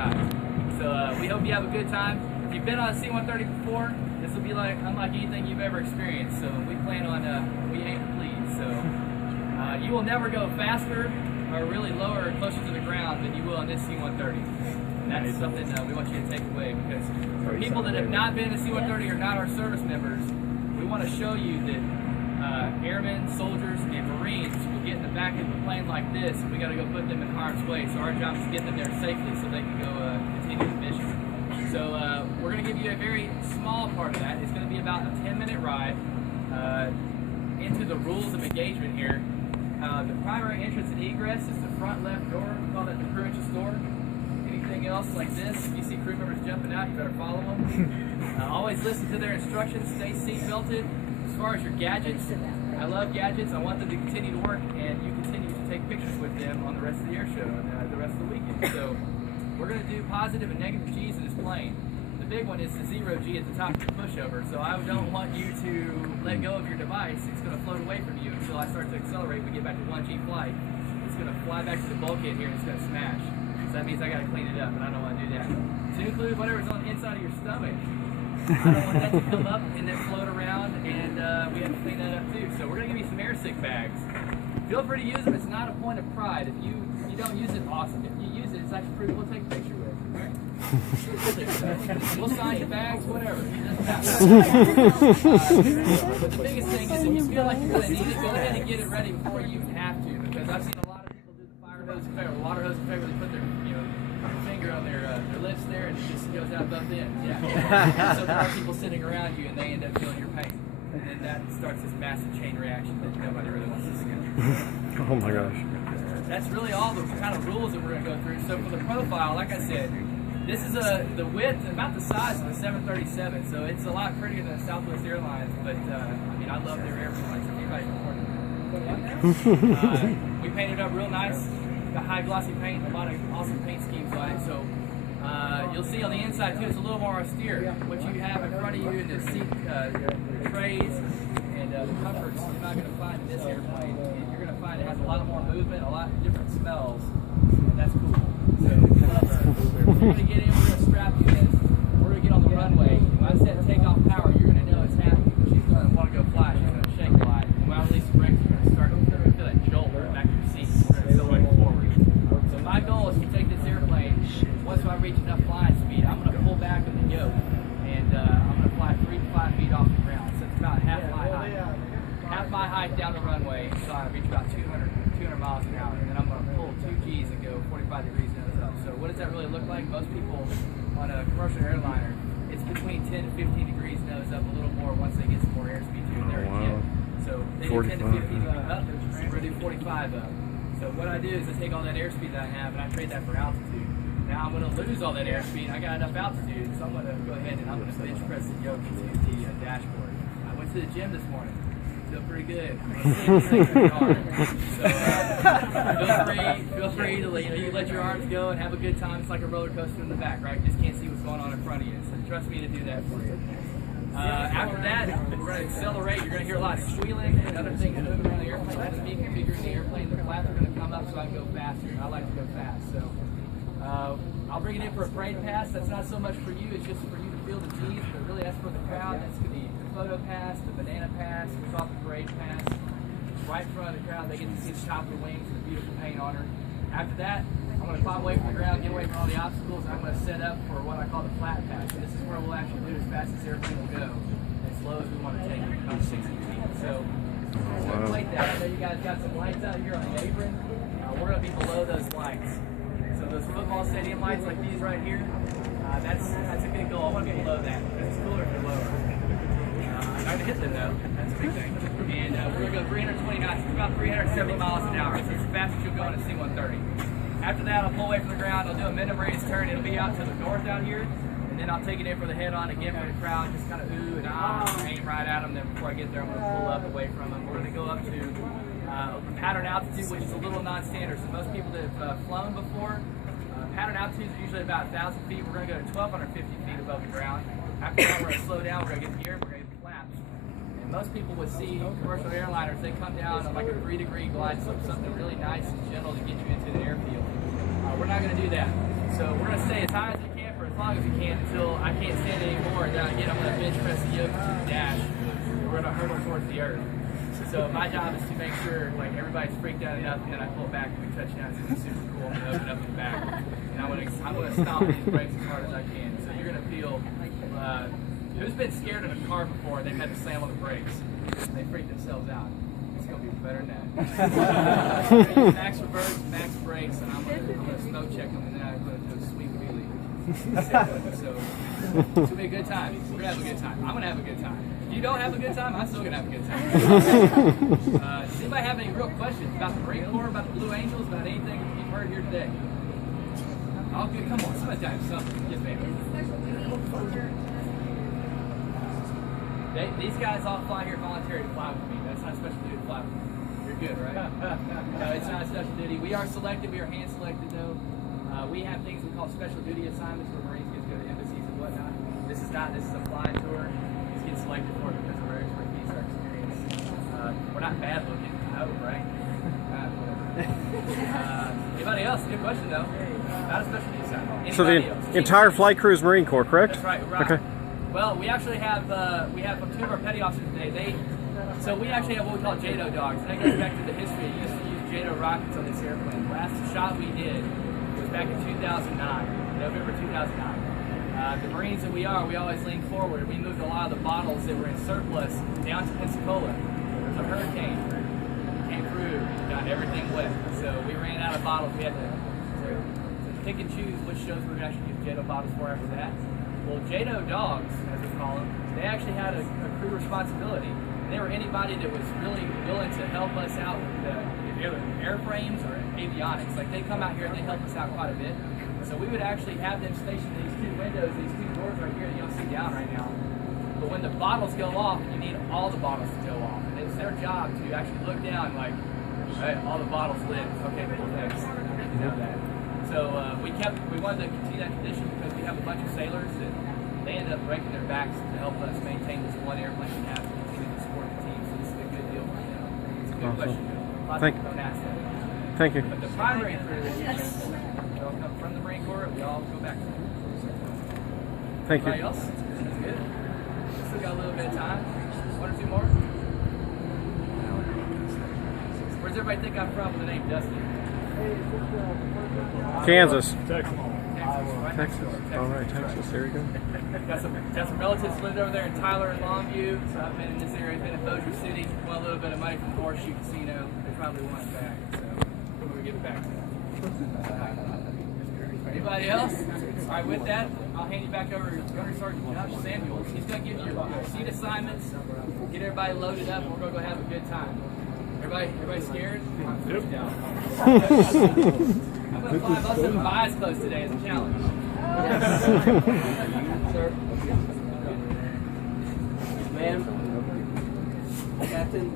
ride. So we hope you have a good time. If you've been on a C-130 before, this will be unlike anything you've ever experienced. So we plan on, we aim to please. So you will never go faster or really lower or closer to the ground than you will on this C-130. And that's something we want you to take away, because for people that have not been in a C-130 or not our service members, we want to show you that airmen, soldiers, and Marines will get in the back of a plane like this, and we got to go put them in harm's way. So our job is to get them there safely so they can go continue the mission. So we're going to give you a very small part of that. It's going to be about a 10-minute ride into the rules of engagement here. The primary entrance and egress is the front left door. We call that the crew entrance door. Anything else like this, if you see crew members jumping out, you better follow them. Always listen to their instructions. Stay seat belted. As far as your gadgets, I love gadgets. I want them to continue to work, and you continue to take pictures with them on the rest of the air show and the rest of the weekend. So we're going to do positive and negative G's in this plane. The big one is the 0 G at the top of the pushover. So I don't want you to let go of your device. It's going to float away from you until I start to accelerate. We get back to 1G flight. It's going to fly back to the bulkhead here, and it's going to smash. So that means I got to clean it up, and I don't want to do that. To include whatever's on the inside of your stomach. I don't want that to come up and then float around, and we have to clean that up too. So we're going to give you some air sick bags. Feel free to use them. It's not a point of pride. If you don't use it, awesome. If you use it, it's actually pretty. We'll take a picture with it. Right? We'll sign your bags, whatever. It doesn't matter. But the biggest thing is, if you feel like you're going to need it, go ahead and get it ready before you have to. Because I've seen a lot of people do the fire hose effect or water hose effect, where they put their finger on their lips there, and it just goes out both ends. Yeah. So there are people sitting around you, and they end up feeling your pain, and then that starts this massive chain reaction that nobody really wants to see. Oh my gosh. That's really all the kind of rules that we're going to go through. So for the profile, like I said, this is the width about the size of a 737, so it's a lot prettier than Southwest Airlines. But I mean, I love their airplanes. If anybody's recording, we painted up real nice. Got high glossy paint, a lot of awesome paint schemes on it. So you'll see on the inside too, it's a little more austere. What you have in front of you in the seat trays and the comforts, you're not going to find in this airplane. And you're going to find it has a lot more movement, a lot of different smells, and that's cool. So we're going to get in, we're going to strap you in, we're going to get on the runway. When I said takeoff power, you're going to know it's happening. She's going to want to go fly. She's going to shake a lot. When I release the brakes, you're going to start to feel that jolt right back to your seat. We're going to accelerate forward. So my goal is to take this airplane, once I reach enough flying speed, I'm going to pull back on the yoke, and I'm going to fly 3 to 5 feet off the ground. So it's about half my height. Half my height down the runway until I reach about 200 miles an hour. And then I'm going to pull 2 Gs and go 45 degrees nose up. So what does that really look like? Most people on a commercial airliner, it's between 10 to 15 degrees nose up, a little more once they get some more airspeed to their engine. So they do 10 to 15 up, we're going to do 45 up. So what I do is I take all that airspeed that I have and I trade that for altitude. Now I'm going to lose all that airspeed. I got enough altitude, so I'm going to go ahead and I'm going to bench press the yoke into the dashboard. I went to the gym this morning. Feel pretty good. So feel free to you let your arms go and have a good time. It's like a roller coaster in the back, right? You just can't see what's going on in front of you. So trust me to do that for you. After that, we're going to accelerate. You're going to hear a lot of squealing and other things moving around the airplane. That's me configuring the airplane. The flaps are going to come up so I can go faster. I like to go fast. So I'll bring it in for a parade pass. That's not so much for you. It's just for you to feel the G's, but really that's for the crowd. That's going to be the photo pass, the banana pass, we call it the parade pass. Right in front of the crowd, they get to see the top of the wings and the beautiful paint on her. After that, I'm going to climb away from the ground, get away from all the obstacles, and I'm going to set up for what I call the flat pass. And this is where we'll actually do as fast as the airplane will go, as slow as we want to take it, about 60 feet. So complete that. I know you guys got some lights out here on the apron. We're going to be below those lights. So those football stadium lights like these right here, that's a good goal. I want to be below that, because it's cooler if you're lower. I'm not going to hit them though, that's a big thing. And we're going to go 320 knots, it's about 370 miles an hour, so it's as fast as you'll go in a C-130. After that, I'll pull away from the ground, I'll do a minimum radius turn, it'll be out to the north out here, and then I'll take it in for the head-on again for the crowd, just kind of ooh and ah, aim right at them. Then before I get there, I'm going to pull up away from them. We're going to go up to pattern altitude, which is a little non-standard. So most people that have flown before, pattern altitudes are usually about 1,000 feet. We're going to go to 1,250 feet above the ground. After that, we're going to slow down, we're going to get the air, we're going to get the flaps. And most people would see commercial airliners, they come down on like a 3-degree glide slope, something really nice and gentle to get you into the airfield. We're not going to do that. So we're going to stay as high as we can for as long as we can until I can't stand it anymore. And then again, I'm going to bench press the yoke to the dash. We're going to hurdle towards the earth. So my job is to make sure like everybody's freaked out enough, and then I pull back and we touch down. It's going to be super cool. I'm going to open up in the back. And I'm going to stomp these brakes as hard as I can. So you're going to feel, who's been scared in a car before and they've had to slam on the brakes? They freak themselves out. It's going to be better than that. Max reverse, max brakes, and I'm going to smoke check them, and then I'm going to do a sweep wheelie. So it's going to be a good time. We're going to have a good time. I'm going to have a good time. If you don't have a good time, I'm still going to have a good time. Does anybody have any real questions about the Marine Corps, about the Blue Angels, about anything you've heard here today? Oh, good. Come on, somebody tell me something. Yes, ma'am. These guys all fly here voluntary to fly with me. That's not special duty to fly with me. You're good, right? No, it's not special duty. We are selected. We are hand selected, though. We have things we call special duty assignments where Marines get to go to embassies and whatnot. This is not. This is a fly tour. Just get selected for it because of our expertise, our experience. We're not bad looking, I hope, right? Anybody else? Good question, though. Not a special duty assignment. So the entire flight crew is Marine Corps, correct? That's right. Right. Okay. Well, we actually have two of our petty officers today. So we actually have what we call JADO dogs. And that goes back to the history. We used to use JADO rockets on this airplane. The last shot we did was back in 2009, November 2009. The Marines that we are, we always lean forward. We moved a lot of the bottles that were in surplus down to Pensacola. There was a hurricane, came through, got everything wet. So we ran out of bottles. We had to pick and choose which shows we would actually use JADO bottles for after that. Well, JADO dogs, as we call them, they actually had a crew responsibility. And they were anybody that was really willing to help us out with the airframes or avionics. Like they come out here and they help us out quite a bit. So we would actually have them stationed these two windows, these two doors right here that you don't see down right now. But when the bottles go off, you need all the bottles to go off. And it's their job to actually look down like, all right, all the bottles lit. Okay, cool, thanks. You know that. So we wanted to continue that tradition because we have a bunch of sailors that they ended up breaking their backs to help us maintain this one airplane we have to continue to support the team. So this is a good deal for them. It's a good question. A lot of people don't ask that. Thank you. But the primary crew is they all come from the Marine Corps. We all go back to them. Thank you. Anybody else? That's good. Still got a little bit of time. One or two more. Where's everybody think I'm from with the name Dusty? Kansas. Texas. Texas. All right, Texas. There you go. Got some relatives lived over there in Tyler and Longview, so I've been in this area. I've been in Bossier City. Won a little bit of money from the Horseshoe Casino. They probably want it back, so we're going to give it back to them. Anybody else? All right, with that, I'll hand you back over to Gunnery Sergeant Josh Samuels. He's going to give you your seat assignments, get everybody loaded up, and we're going to go have a good time. Everybody scared? Yep. I'm going to fly most of my eyes closed today as a challenge. Sir. Ma'am. Captain.